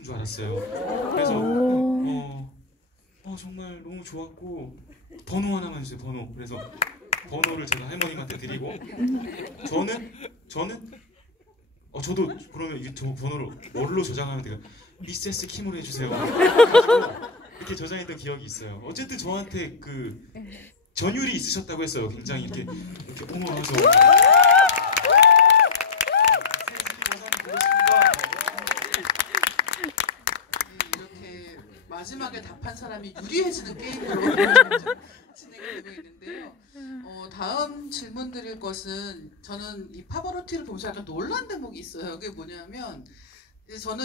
줄 알았어요. 그래서 정말 너무 좋았고 번호 하나만 주세요. 번호. 그래서 번호를 제가 할머님한테 드리고 저는 저도 그러면 저 번호를 뭘로 저장하면 돼요? 미세스 킴으로 해주세요. 그래가지고 이렇게 저장했던 기억이 있어요. 어쨌든 저한테 그 전율이 있으셨다고 했어요. 굉장히 이렇게 어머 하면서 이렇게 마지막에 답한 사람이 유리해지는 게임으로 진행이 되고 있는데요. 다음 질문 드릴 것은 저는 이 파바로티를 보면서 약간 놀란 대목이 있어요. 그게 뭐냐면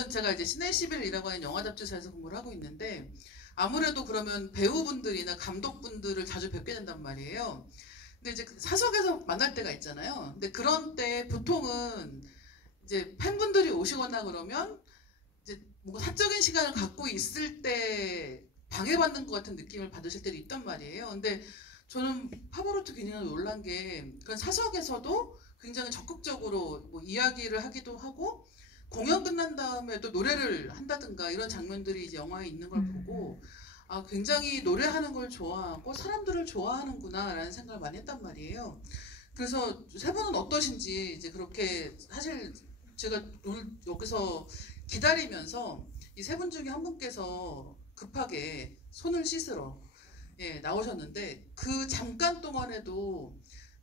제가 이제 시네 11이라고 하는 영화 잡지사에서 근무를 하고 있는데 아무래도 그러면 배우분들이나 감독분들을 자주 뵙게 된단 말이에요. 근데 이제 사석에서 만날 때가 있잖아요. 근데 그런 때 보통은 이제 팬분들이 오시거나 그러면 이제 뭔가 사적인 시간을 갖고 있을 때 방해받는 것 같은 느낌을 받으실 때도 있단 말이에요. 근데 저는 파바로티 굉장히 놀란 게 그런 사석에서도 굉장히 적극적으로 뭐 이야기를 하기도 하고 공연 끝난 다음에 또 노래를 한다든가 이런 장면들이 이제 영화에 있는 걸 보고 굉장히 노래하는 걸 좋아하고 사람들을 좋아하는구나 라는 생각을 많이 했단 말이에요. 그래서 세 분은 어떠신지 이제 그렇게 사실 제가 오늘 여기서 기다리면서 이 세 분 중에 한 분께서 급하게 손을 씻으러 나오셨는데 그 잠깐 동안에도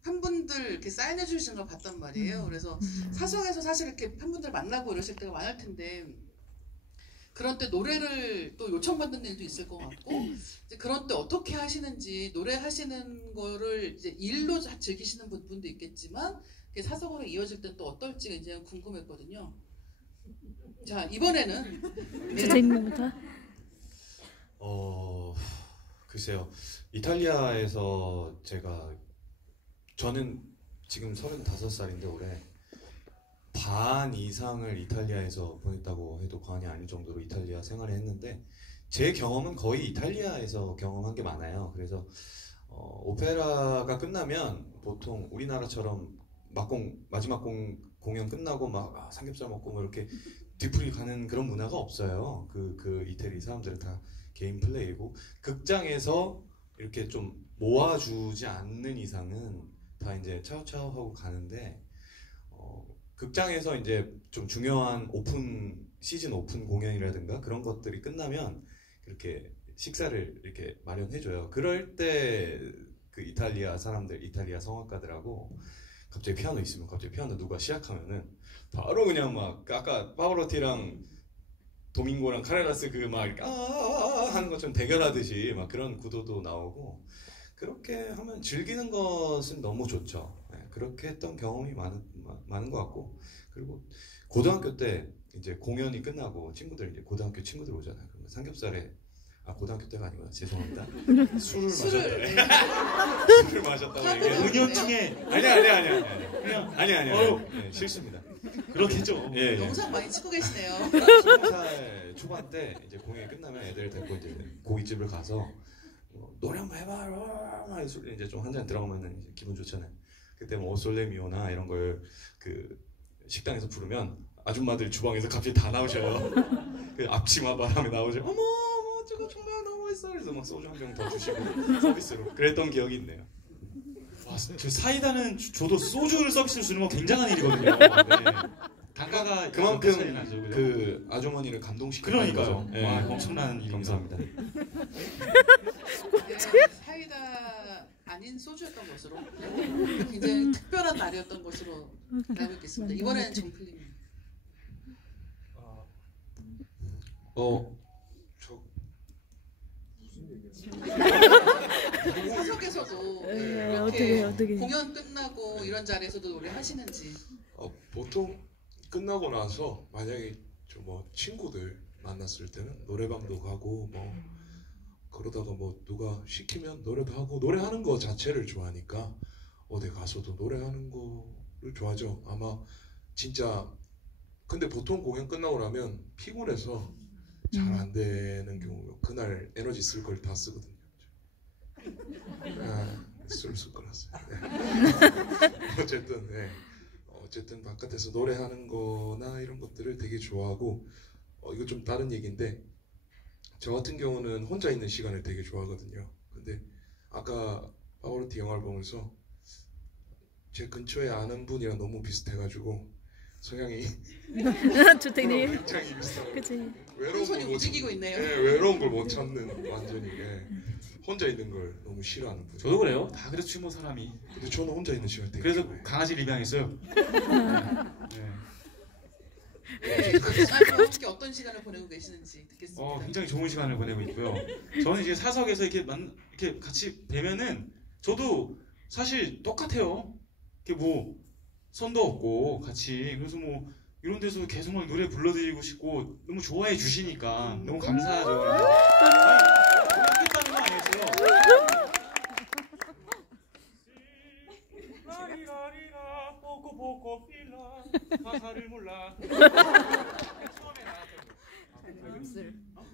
팬분들 이렇게 사인해 주시는 걸 봤단 말이에요. 그래서 사석에서 사실 이렇게 팬분들 만나고 이러실 때가 많을 텐데 그런 때 노래를 또 요청받는 일도 있을 것 같고 이제 그런 때 어떻게 하시는지 노래하시는 거를 이제 일로 즐기시는 분도 있겠지만 사석으로 이어질 땐 또 어떨지 굉장히 궁금했거든요. 자, 이번에는 주제님부터. 글쎄요. 이탈리아에서 저는 지금 35살인데 올해 반 이상을 이탈리아에서 보냈다고 해도 과언이 아닐 정도로 이탈리아 생활을 했는데 제 경험은 거의 이탈리아에서 경험한 게 많아요. 그래서 오페라가 끝나면 보통 우리나라처럼 마지막 공연 끝나고 막 삼겹살 먹고 뭐 이렇게 뒤풀이 가는 그런 문화가 없어요. 그 이태리 사람들은 다 개인 플레이고 극장에서 이렇게 좀 모아주지 않는 이상은 다 이제 차오차오 하고 가는데 극장에서 이제 좀 중요한 시즌 오픈 공연이라든가 그런 것들이 끝나면 이렇게 식사를 이렇게 마련해줘요. 그럴 때 그 이탈리아 사람들, 이탈리아 성악가들하고 갑자기 피아노 있으면 갑자기 피아노 누가 시작하면은 바로 그냥 막 아까 파바로티랑 도밍고랑 카레라스 그 막 이렇게 하는 것처럼 대결하듯이 막 그런 구도도 나오고 그렇게 하면 즐기는 것은 너무 좋죠. 그렇게 했던 경험이 많은 것 같고 그리고 고등학교 때 이제 공연이 끝나고 이제 고등학교 친구들 오잖아요. 그러면 삼겹살에 고등학교 때가 아니구나. 죄송합니다. 술을 마셨다고 얘기해요. 은연중에 아니. 실수입니다. 그렇겠죠. 예. 영상 많이 찍고 계시네요. 20살 초반 때 이제 공연이 끝나면 애들 데리고 이제 고깃집을 가서 노래 한번 해봐. 이제 좀 한 잔 들어가면 이제 기분 좋잖아요. 그때 뭐 오솔레미오나 이런 걸 그 식당에서 부르면 아줌마들 주방에서 갑자기 다 나오셔요. 그 앞치마 바람에 나오죠. 어머 저거 정말 너무 맛있어. 그래서 막 소주 한 병 더 주시고 서비스로 그랬던 기억이 있네요. 와, 저 사이다는 저도 소주를 서비스로 주는 건 굉장한 일이거든요. 네. 단가가 그만큼 차이 나죠, 그죠? 그 아주머니를 감동시키는 그러니까요. 거죠. 와, 엄청난 일입니다. 감사합니다. 사이다 아닌 소주였던 것으로 굉장히 특별한 날이었던 것으로 알고 있겠습니다. 이번에는 정플님. 사석에서도 이렇게 어떻게. 공연 끝나고 이런 자리에서도 노래 하시는지. 보통 끝나고 나서 만약에 뭐 친구들 만났을 때는 노래방도 가고 뭐 그러다가 뭐 누가 시키면 노래도 하고 노래하는 거 자체를 좋아하니까 어디 가서도 노래하는 거를 좋아하죠. 아마 진짜 근데 보통 공연 끝나고 나면 피곤해서 잘 안 되는 경우 그날 에너지 쓸 걸 다 쓰거든요. 쓸 거라서. 어쨌든 바깥에서 노래하는 거나 이런 것들을 되게 좋아하고 이거 좀 다른 얘기인데 저 같은 경우는 혼자 있는 시간을 되게 좋아하거든요. 근데 아까 파워로티 영화를 보면서 제 근처에 아는 분이랑 너무 비슷해가지고 성향이 주택님. 굉장히 비슷해요. 그치. 외로운 손이 걸 못 움직이고 있네요. 네, 외로운 걸 못 참는 완전히 혼자 있는 걸 너무 싫어하는 분. 저도 그래요. 다 그렇지 뭐 사람이. 근데 저는 혼자 있는 시간 되게 그래서 좋아해요. 강아지를 입양했어요. 네, 강아지와 함께 어떤 시간을 보내고 계시는지 듣겠습니다. 굉장히 좋은 시간을 보내고 있고요. 저는 이제 사석에서 이렇게 같이 뵈면은 저도 사실 똑같아요. 이렇게 뭐 선도 없고 같이 그래서 뭐 이런 데서 계속 막 노래 불러드리고 싶고 너무 좋아해 주시니까 너무 감사하죠. 아니, 하겠다는 거 아니었어요. 라리라리라 뽀꼬뽀꼬 필라 가사를 몰라. 처음에 나왔던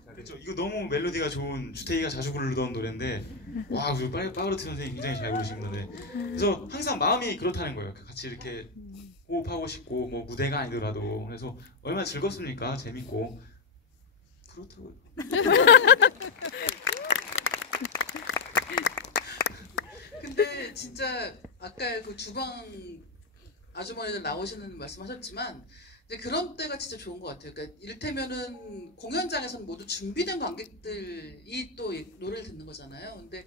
그렇죠. 이거 너무 멜로디가 좋은 주태기가 자주 부르던 노래인데 와, 그리고 파브로티 선생님이 굉장히 잘 부르시는 노래. 그래서 항상 마음이 그렇다는 거예요. 같이 이렇게 호흡하고 싶고 뭐 무대가 아니더라도 그래서 얼마나 즐겁습니까? 재밌고 그렇다고요. 근데 진짜 아까 그 주방 아주머니들 나오시는 말씀하셨지만 근데 그런 때가 진짜 좋은 것 같아요. 그러니까 이를테면은 공연장에서는 모두 준비된 관객들이 또 노래를 듣는 거잖아요. 근데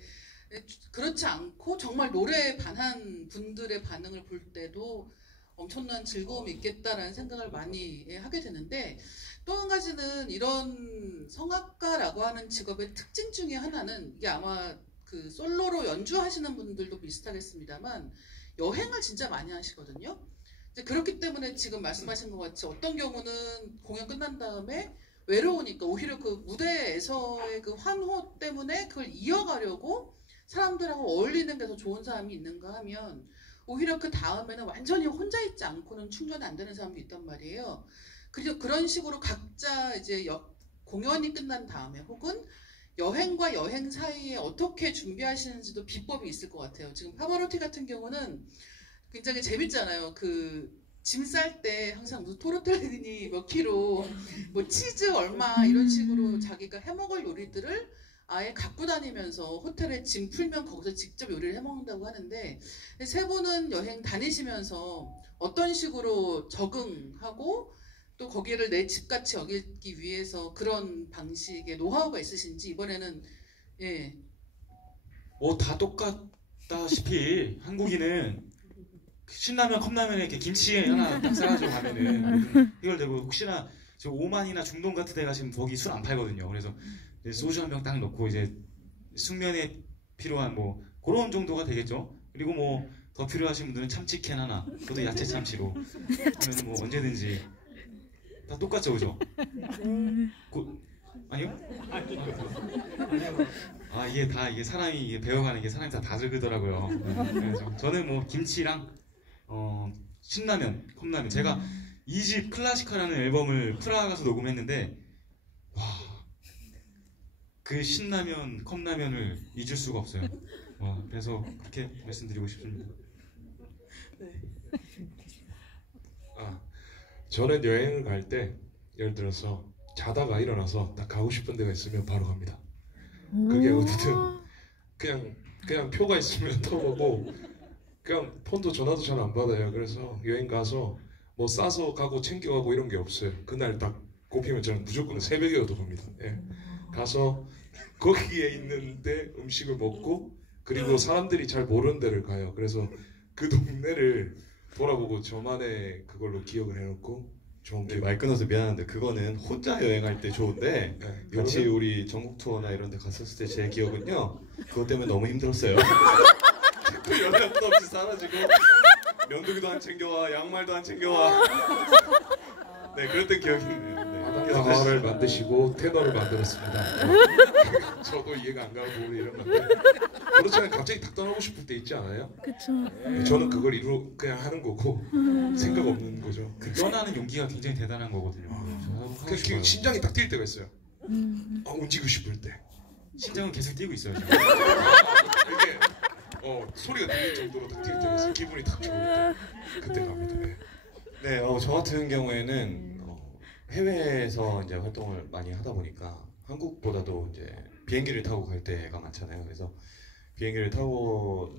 그렇지 않고 정말 노래에 반한 분들의 반응을 볼 때도 엄청난 즐거움이 있겠다라는 생각을 많이 하게 되는데 또 한 가지는 이런 성악가라고 하는 직업의 특징 중에 하나는 이게 아마 그 솔로로 연주하시는 분들도 비슷하겠습니다만 여행을 진짜 많이 하시거든요. 이제 그렇기 때문에 지금 말씀하신 것 같이 어떤 경우는 공연 끝난 다음에 외로우니까 오히려 그 무대에서의 그 환호 때문에 그걸 이어가려고 사람들하고 어울리는 게 더 좋은 사람이 있는가 하면 오히려 그 다음에는 완전히 혼자 있지 않고는 충전이 안 되는 사람도 있단 말이에요. 그래서 그런 식으로 각자 이제 공연이 끝난 다음에 혹은 여행과 여행 사이에 어떻게 준비하시는지도 비법이 있을 것 같아요. 지금 파바로티 같은 경우는 굉장히 재밌잖아요. 그 짐 쌀 때 항상 무슨 토르텔리니 몇 킬로, 뭐 치즈 얼마 이런 식으로 자기가 해먹을 요리들을 아예 갖고 다니면서 호텔에 짐 풀면 거기서 직접 요리를 해먹는다고 하는데 세 분은 여행 다니시면서 어떤 식으로 적응하고 또 거기를 내 집같이 여기기 위해서 그런 방식의 노하우가 있으신지 이번에는 뭐 다 똑같다시피 한국인은 신라면 컵라면에 이렇게 김치 하나 딱 싸가지고 가면은 해결되고 혹시나 저 오만이나 중동 같은 데 가시면 거기 술 안 팔거든요. 그래서 이제 소주 한 병 딱 넣고 이제 숙면에 필요한 뭐 그런 정도가 되겠죠. 그리고 뭐 더 필요하신 분들은 참치캔 하나, 저도 야채 참치로 하면 뭐 언제든지 다 똑같죠, 그죠? 아니요? 아 이게 사람이 배워가는 게 사람이 다 다르더라고요. 그래서 저는 뭐 김치랑 신라면, 컵라면 제가 2집 클래시카라는 앨범을 프라하 가서 녹음했는데 와, 그 신라면, 컵라면을 잊을 수가 없어요. 그래서 그렇게 말씀드리고 싶습니다. 저는 여행을 갈 때 예를 들어서 자다가 일어나서 딱 가고 싶은 데가 있으면 바로 갑니다. 그게 어디든 그냥 표가 있으면 터보고 그냥 폰도 전화도 잘 안 받아요. 그래서 여행 가서 뭐 싸서 가고 챙겨가고 이런 게 없어요. 그날 딱 꼽히면 저는 무조건 새벽에라도 갑니다. 가서 거기에 있는데 음식을 먹고 그리고 사람들이 잘 모르는 데를 가요. 그래서 그 동네를 돌아보고 저만의 그걸로 기억을 해놓고 좋은 기억. 말 끊어서 미안한데 그거는 혼자 여행할 때 좋은데 같이 여러분? 우리 전국 투어나 이런 데 갔었을 때 제 기억은요 그것 때문에 너무 힘들었어요. 자꾸 연락도 없이 사라지고 면도기도 안 챙겨와 양말도 안 챙겨와. 네 그랬던 기억이 있네요. 네. 영화를 만드시고 테너를 만들었습니다. 저도 이해가 안 가고 이런 건데 그렇잖아요. 갑자기 딱 떠나고 싶을 때 있지 않아요? 그쵸. 저는 그걸 그냥 하는 거고 생각 없는 거죠. 그 떠나는 용기가 굉장히 대단한 거거든요. 저도 하고 싶어요. 심장이 딱 뛸 때가 있어요. 움직이고 싶을 때 심장은 계속 뛰고 있어요. 지금. 이게 소리가 들릴 정도로 딱 뛸 때가 있어요. 기분이 딱 좋을 때 그때 갑니다. 네, 저 같은 경우에는 해외에서 이제 활동을 많이 하다 보니까 한국보다도 이제 비행기를 타고 갈 때가 많잖아요. 그래서 비행기를 타고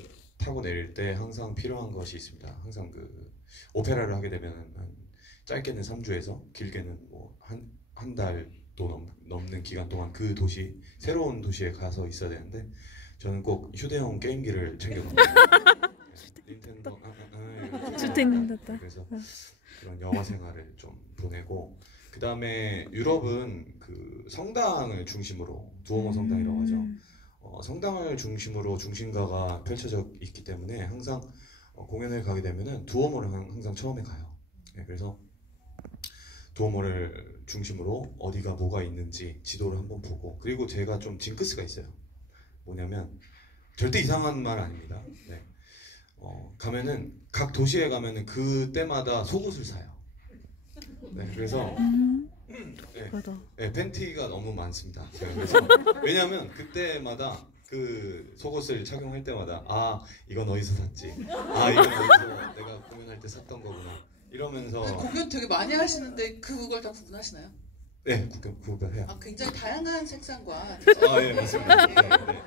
내릴 때 항상 필요한 것이 있습니다. 항상 그 오페라를 하게 되면 한 짧게는 3주에서 길게는 뭐 한 달도 넘는 기간 동안 그 도시 새로운 도시에 가서 있어야 되는데 저는 꼭 휴대용 게임기를 챙겨갑니다. 닌텐도 주택님답다. 그래서 그런 영화 생활을 좀 보내고 그 다음에 유럽은 그 성당을 중심으로 두오모 성당이라고 하죠. 성당을 중심으로 중심가가 펼쳐져 있기 때문에 항상 공연을 가게 되면은 두오모를 항상 처음에 가요. 네, 그래서 두오모를 중심으로 어디가 뭐가 있는지 지도를 한번 보고 그리고 제가 좀 징크스가 있어요. 뭐냐면 절대 이상한 말 아닙니다. 네. 가면은 각 도시에 가면은 그 때마다 속옷을 사요. 네, 그래서 네, 네, 팬티가 너무 많습니다. 그래서 왜냐하면 그때마다 그 속옷을 착용할 때마다 아 이건 어디서 샀지? 아 이건 어디서 내가 공연할 때 샀던 거구나. 이러면서 공연 되게 많이 하시는데 그걸 다 구분하시나요? 네, 구분해요. 아, 굉장히 다양한 색상과 예, 맞습니다. 네, 네.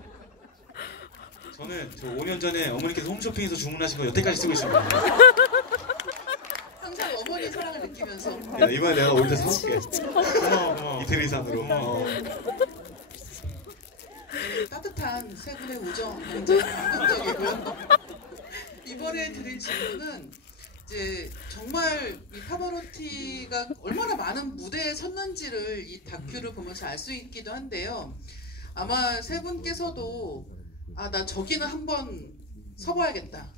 저는 저 5년 전에 어머니께서 홈쇼핑에서 주문하신 거 여태까지 쓰고 있습니다. 항상 어머니 사랑을 느끼면서 야, 이번에 내가 올 때 사올게. 고마워. 이틀 이상으로. 따뜻한 세 분의 우정 굉장히 감동적이고요. 이번에 드릴 질문은 이제 정말 이 파바로티가 얼마나 많은 무대에 섰는지를 이 다큐를 보면서 알 수 있기도 한데요. 아마 세 분께서도 아, 나 저기는 한번 서봐야겠다.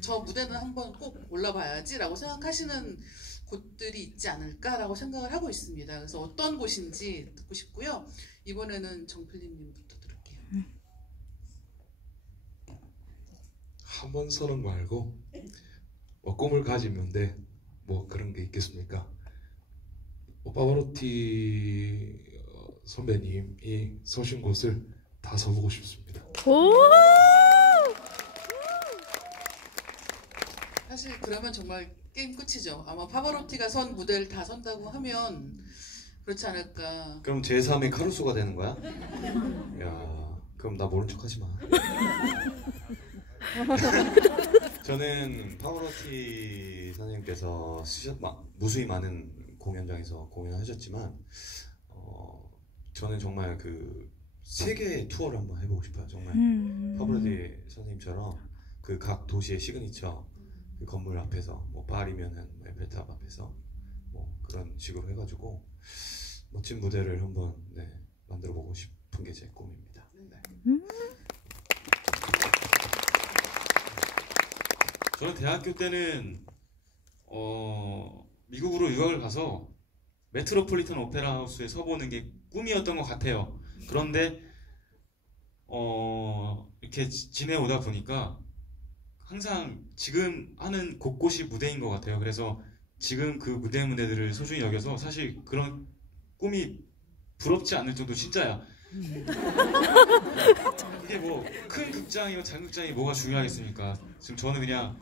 저 무대는 한번 꼭 올라봐야지 라고 생각하시는 곳들이 있지 않을까라고 생각을 하고 있습니다. 그래서 어떤 곳인지 듣고 싶고요. 이번에는 정필님부터 들을게요. 한 번 서는 말고 뭐 꿈을 가지면 돼. 뭐 그런 게 있겠습니까? 파바로티 선배님이 서신 곳을 다 서보고 싶습니다. 오! 사실 그러면 정말 게임 끝이죠. 아마 파바로티가 선 무대를 다 선다고 하면 그렇지 않을까. 그럼 제3의 카루소가 되는 거야? 야, 그럼 나 모른 척 하지 마. 저는 파바로티 선생님께서 무수히 많은 공연장에서 공연하셨지만 저는 정말 그 세계 투어를 한번 해보고 싶어요. 정말 파바로티 선생님처럼 그 각 도시의 시그니처 그 건물 앞에서 뭐 파리면은 에펠탑 앞에서 뭐 그런 식으로 해가지고 멋진 무대를 한번 만들어 보고 싶은 게 제 꿈입니다. 네. 저는 대학교 때는 미국으로 유학을 가서 메트로폴리탄 오페라 하우스에 서보는 게 꿈이었던 것 같아요. 그런데 이렇게 지내오다 보니까 항상 지금 하는 곳곳이 무대인 것 같아요. 그래서 지금 그 무대들을 소중히 여겨서 사실 그런 꿈이 부럽지 않을 정도 진짜야. 이게 뭐 큰 극장이고 작은 극장이 뭐가 중요하겠습니까? 지금 저는 그냥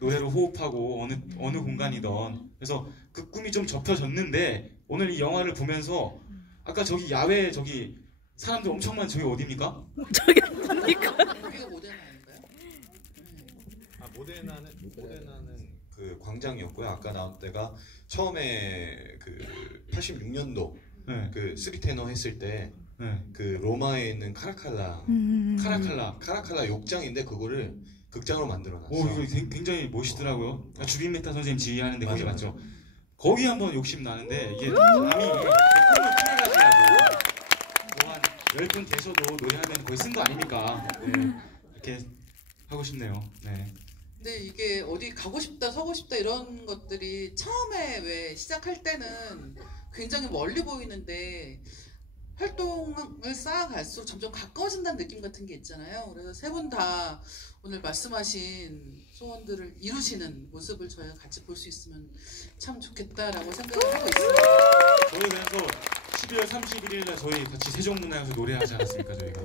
노래로 호흡하고 어느 공간이던 그래서 그 꿈이 좀 접혀졌는데 오늘 이 영화를 보면서 아까 저기 야외 저기 사람들 엄청 많은 저기 어디입니까? 저기 어디니까? 여기가 모델 아닌가요? 모데나는 그 광장이었고요. 아까 나온 때가 처음에 그 86년도 네. 그 쓰리테너 했을 때 네. 그 로마에 있는 카라칼라 욕장인데 그거를 극장으로 만들어놨어. 오 이거 굉장히 멋있더라고요. 주빈 메타 선생님 지휘하는데 거기 맞죠? 거기 한번 욕심 나는데 이게 감히 꿈을 풀어가지고 뭐한 10분 계셔도 노래하면 거의 쓴 거 아닙니까? 네. 이렇게 하고 싶네요. 네. 근데 이게 어디 가고 싶다, 서고 싶다 이런 것들이 처음에 왜 시작할 때는 굉장히 멀리 보이는데 활동을 쌓아갈수록 점점 가까워진다는 느낌 같은 게 있잖아요. 그래서 세 분 다 오늘 말씀하신 소원들을 이루시는 모습을 저희가 같이 볼 수 있으면 참 좋겠다라고 생각을 하고 있습니다. 저희 그래서 12월 31일 날 저희 같이 세종문화에서 노래하지 않았습니까 저희가?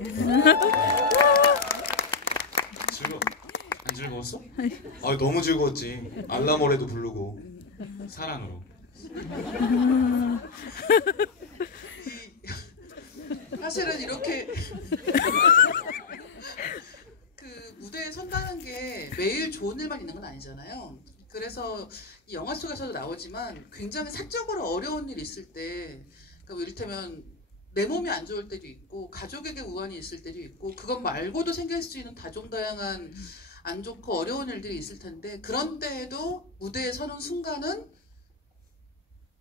안 즐거웠어? 아 너무 즐거웠지. 알라모레도 부르고 사랑으로. 사실은 이렇게 그 무대에 선다는 게 매일 좋은 일만 있는 건 아니잖아요. 그래서 이 영화 속에서도 나오지만 굉장히 사적으로 어려운 일이 있을 때, 그러니까 뭐 이를테면 내 몸이 안 좋을 때도 있고 가족에게 우환이 있을 때도 있고 그것 말고도 생길 수 있는 다종다양한 안 좋고 어려운 일들이 있을 텐데, 그런 때에도 무대에 서는 순간은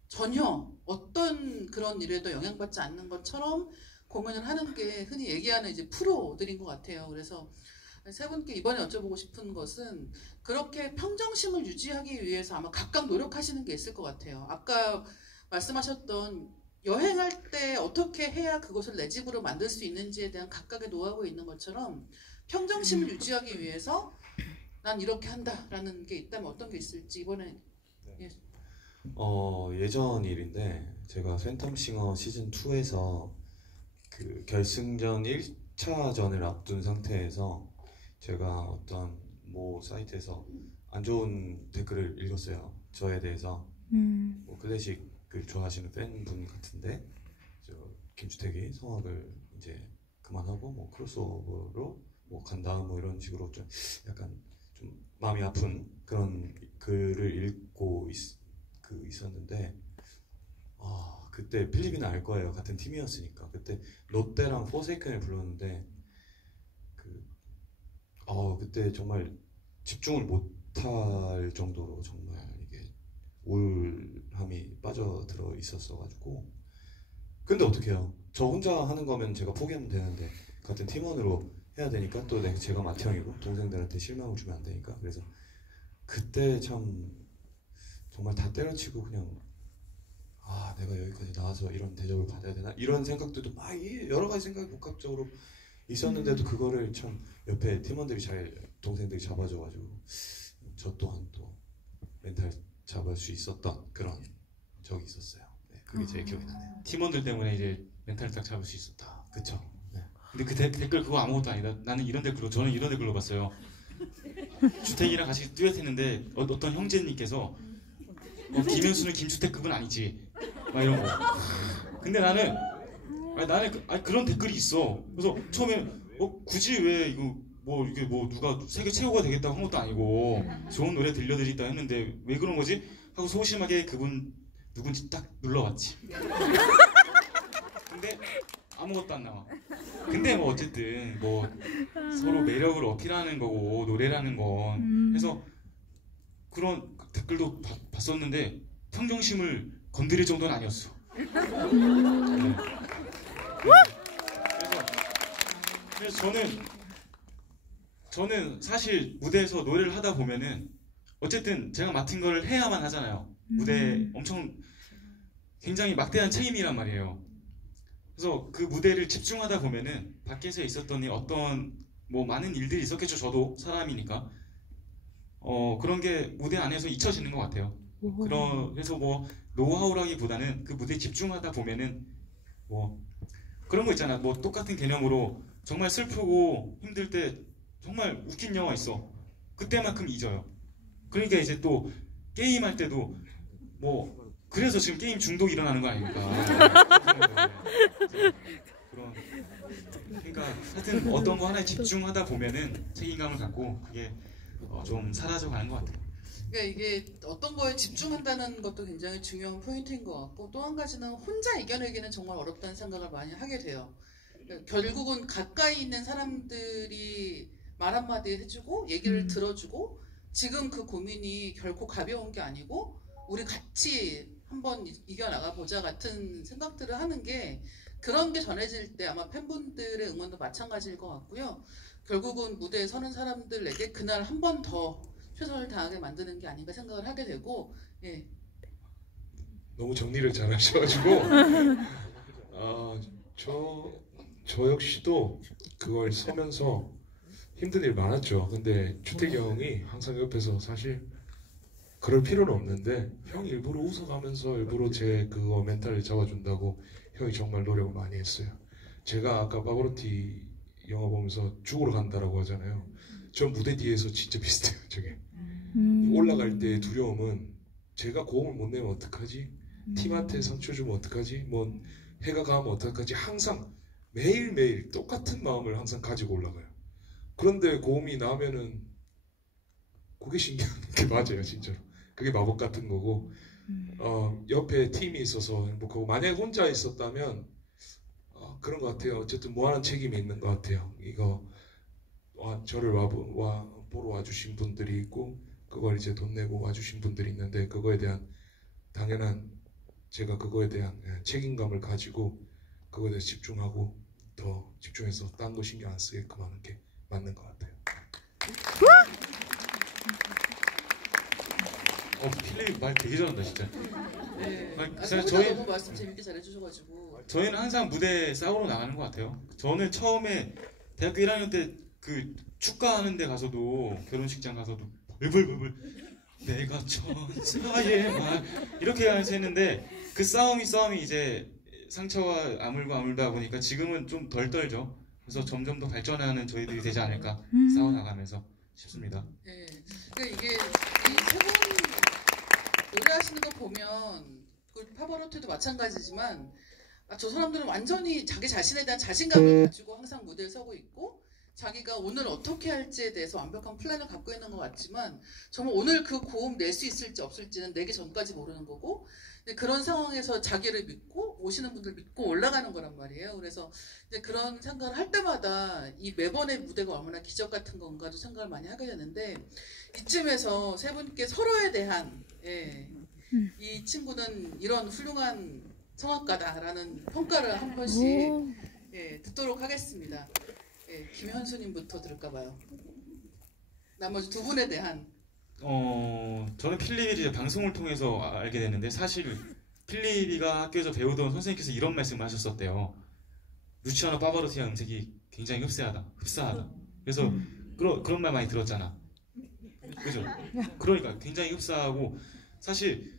전혀 어떤 그런 일에도 영향받지 않는 것처럼 공연을 하는 게 흔히 얘기하는 이제 프로들인 것 같아요. 그래서 세 분께 이번에 여쭤보고 싶은 것은, 그렇게 평정심을 유지하기 위해서 아마 각각 노력하시는 게 있을 것 같아요. 아까 말씀하셨던 여행할 때 어떻게 해야 그것을 내 집으로 만들 수 있는지에 대한 각각의 노하우가 있는 것처럼, 평정심을 유지하기 위해서 난 이렇게 한다라는 게 있다면 어떤 게 있을지 이번에. 예. 예전 일인데, 제가 팬텀싱어 시즌 2에서 그 결승전 1차전을 앞둔 상태에서 제가 어떤 모 사이트에서 안 좋은 댓글을 읽었어요. 저에 대해서. 뭐 클래식을 좋아하시는 팬분 같은데, 저 김주택이 성악을 이제 그만하고 뭐 크로스오버로 뭐 간다 뭐 이런 식으로 좀 약간 좀 마음이 아픈 그런 글을 읽고 있었는데, 그때 필립이는 알 거예요. 같은 팀이었으니까. 그때 롯데랑 포세이큰을 불렀는데 그때 정말 집중을 못할 정도로 정말 이게 우울함이 빠져들어 있었어가지고. 근데 어떡해요? 저 혼자 하는 거면 제가 포기하면 되는데 같은 팀원으로 해야 되니까 또 제가 맏형이고 동생들한테 실망을 주면 안 되니까. 그래서 그때 참 정말 다 때려치고 그냥 내가 여기까지 나와서 이런 대접을 받아야 되나? 이런 생각들도 막 여러 가지 생각이 복합적으로 있었는데도 그거를 참 옆에 팀원들이 동생들이 잡아줘가지고 저 또한 또 멘탈 잡을 수 있었던 그런 적이 있었어요. 네, 그게 제일 기억이 나네요. 팀원들 때문에 이제 멘탈을 딱 잡을 수 있었다. 그쵸? 네. 근데 그 댓글 그거 아무것도 아니다. 저는 이런 댓글로 봤어요. 주택이랑 같이 듀엣했는데 어떤 형제님께서 김현수는 김주택급은 아니지 막 이런 거. 근데 나는 그런 댓글이 있어. 그래서 처음에 굳이 왜 이게 뭐 누가 세계 최고가 되겠다고 한 것도 아니고 좋은 노래 들려드리다 했는데 왜 그런 거지? 하고 소심하게 그분 누군지 딱 눌러봤지. 근데 아무것도 안 나와. 근데 뭐 어쨌든 뭐 서로 매력을 어필하는 거고 노래라는 건. 그래서 그런 댓글도 봤었는데 평정심을 건드릴 정도는 아니었어. 네. 그래서 저는 사실 무대에서 노래를 하다 보면은 어쨌든 제가 맡은 걸 해야만 하잖아요. 무대 엄청 굉장히 막대한 책임이란 말이에요. 그래서 그 무대를 집중하다 보면은 밖에서 있었던 어떤 뭐 많은 일들이 있었겠죠. 저도 사람이니까. 그런 게 무대 안에서 잊혀지는 것 같아요. 그래서 뭐 노하우라기보다는 그 무대에 집중하다 보면은 뭐 그런 거 있잖아. 뭐 똑같은 개념으로 정말 슬프고 힘들 때 정말 웃긴 영화 있어. 그때만큼 잊어요. 그러니까 이제 또 게임할 때도 뭐 그래서 지금 게임 중독이 일어나는 거 아닙니까? 그러니까 하여튼 어떤 거 하나에 집중하다 보면은 책임감을 갖고 그게 좀 사라져가는 것 같아요. 그러니까 이게 어떤 거에 집중한다는 것도 굉장히 중요한 포인트인 것 같고, 또 한 가지는 혼자 이겨내기는 정말 어렵다는 생각을 많이 하게 돼요. 그러니까 결국은 가까이 있는 사람들이 말 한마디 해주고 얘기를 들어주고, 지금 그 고민이 결코 가벼운 게 아니고 우리 같이 한번 이겨나가 보자 같은 생각들을 하는 게, 그런 게 전해질 때 아마 팬분들의 응원도 마찬가지일 것 같고요. 결국은 무대에 서는 사람들에게 그날 한 번 더 최선을 다하게 만드는 게 아닌가 생각을 하게 되고. 예. 너무 정리를 잘 하셔가지고 저 역시도 그걸 서면서 힘든 일 많았죠. 근데 주택이 형이 항상 옆에서 사실 그럴 필요는 없는데 형이 일부러 웃어가면서 일부러 제 그거 멘탈을 잡아준다고 형이 정말 노력을 많이 했어요. 제가 아까 파바로티 영화 보면서 죽으러 간다라고 하잖아요. 저 무대 뒤에서 진짜 비슷해요. 저게 올라갈 때의 두려움은 제가 고음을 못 내면 어떡하지? 팀한테 상처 주면 어떡하지? 뭐 해가 가면 어떡하지? 항상 매일매일 똑같은 마음을 항상 가지고 올라가요. 그런데 고음이 나면은 그게 신기한 게 맞아요, 진짜로. 그게 마법 같은 거고, 옆에 팀이 있어서 행복하고, 만약에 혼자 있었다면 그런 것 같아요. 어쨌든 무한한 책임이 있는 것 같아요. 이거 저를 보러 와주신 분들이 있고, 그걸 이제 돈 내고 와주신 분들이 있는데, 그거에 대한 당연한 제가 그거에 대한 책임감을 가지고 그거에 대해서 집중하고 더 집중해서 딴 거 신경 안 쓰게끔 하는 게 맞는 것 같아요. 필립 말 되게 잘한다 진짜. 네. 사실 저희 너무 말씀 재밌게 잘해주셔가지고. 저희는 항상 무대 싸우러 나가는 것 같아요. 저는 처음에 대학교 1학년 때 그 축가하는 데 가서도 결혼식장 가서도 벌벌벌벌 내가 천사의 말 이렇게 하면서 했는데 그 싸움이 이제 상처와 아물다 보니까 지금은 좀 덜 떨죠. 그래서 점점 더 발전하는 저희들이 되지 않을까 싸워나가면서 싶습니다. 네. 그러니까 이게 이 세 분 노래하시는 거 보면 그 파바로티도 마찬가지지만 저 사람들은 완전히 자기 자신에 대한 자신감을 가지고 항상 무대에 서고 있고 자기가 오늘 어떻게 할지에 대해서 완벽한 플랜을 갖고 있는 것 같지만 정말 오늘 그 고음 낼 수 있을지 없을지는 내기 전까지 모르는 거고 그런 상황에서 자기를 믿고 오시는 분들 믿고 올라가는 거란 말이에요. 그래서 그런 생각을 할 때마다 이 매번의 무대가 얼마나 기적 같은 건가도 생각을 많이 하게 되는데 이쯤에서 세 분께 서로에 대한 이 친구는 이런 훌륭한 성악가다라는 평가를 한 번씩 듣도록 하겠습니다. 김현수님부터 들을까봐요. 나머지 두 분에 대한. 저는 필립이 이제 방송을 통해서 알게 됐는데 사실 필립이가 학교에서 배우던 선생님께서 이런 말씀을 하셨었대요. 루치아노 파바로티의 음색이 굉장히 흡사하다. 그래서 그런 말 많이 들었잖아. 그죠? 그러니까 굉장히 흡사하고 사실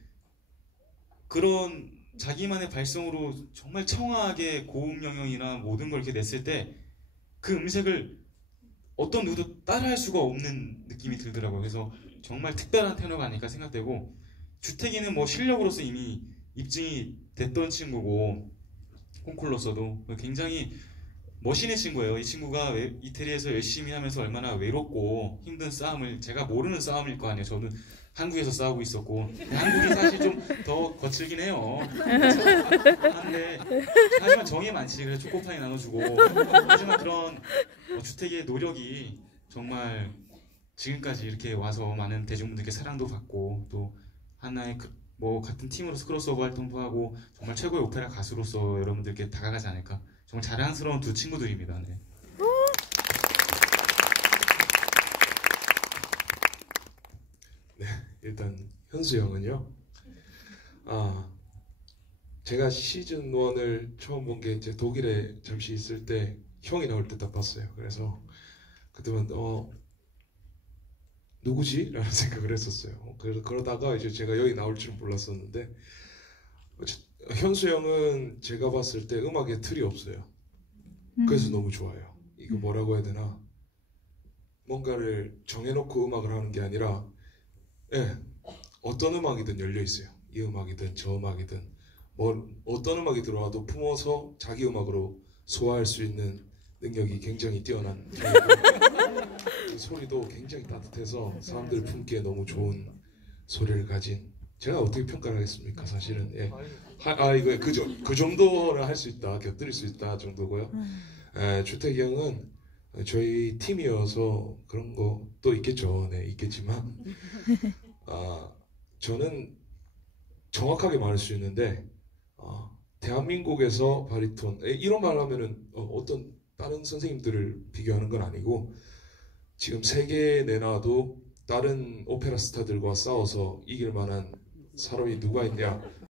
그런 자기만의 발성으로 정말 청아하게 고음 영역이나 모든 걸 이렇게 냈을 때 그 음색을 어떤 누구도 따라할 수가 없는 느낌이 들더라고요. 그래서 정말 특별한 테너가 아닐까 생각되고 주택이는 뭐 실력으로서 이미 입증이 됐던 친구고 콩쿨로서도 굉장히 멋있는 친구예요. 이 친구가 이태리에서 열심히 하면서 얼마나 외롭고 힘든 싸움을 제가 모르는 싸움일 거 아니에요. 저는 한국에서 싸우고 있었고 한국이 사실 좀 더 거칠긴 해요. 하지만 정이 많지. 그래서 초코파이 나눠주고 하지만 그런 주택의 노력이 정말 지금까지 이렇게 와서 많은 대중분들께 사랑도 받고 또 하나의 뭐 같은 팀으로서 크로스오버 활동도 하고 정말 최고의 오페라 가수로서 여러분들께 다가가지 않을까. 정말 자랑스러운 두 친구들입니다. 네. 네, 일단 현수 형은요. 제가 시즌 1을 처음 본 게 이제 독일에 잠시 있을 때 형이 나올 때 딱 봤어요. 그래서 그때만 누구지? 라는 생각을 했었어요. 그러다가 이제 제가 여기 나올 줄은 몰랐었는데 현수 형은 제가 봤을 때 음악에 틀이 없어요. 그래서 너무 좋아요. 이거 뭐라고 해야 되나? 뭔가를 정해놓고 음악을 하는 게 아니라 어떤 음악이든 열려 있어요. 이 음악이든 저 음악이든 어떤 음악이 들어와도 품어서 자기 음악으로 소화할 수 있는 능력이 굉장히 뛰어난 그 소리도 굉장히 따뜻해서 사람들 품기에 너무 좋은 소리를 가진 제가 어떻게 평가를 하겠습니까? 사실은 이거 그 정도는 할 수 있다, 곁들일 수 있다 정도고요. 주택이 형은 저희 팀이어서 그런 것도 있겠죠. 네, 있겠지만 저는 정확하게 말할 수 있는데 대한민국에서 바리톤 이런 말 하면은 어떤 다른 선생님들을 비교하는 건 아니고 지금 세계에 내놔도 다른 오페라 스타들과 싸워서 이길 만한 사람이 누가 있냐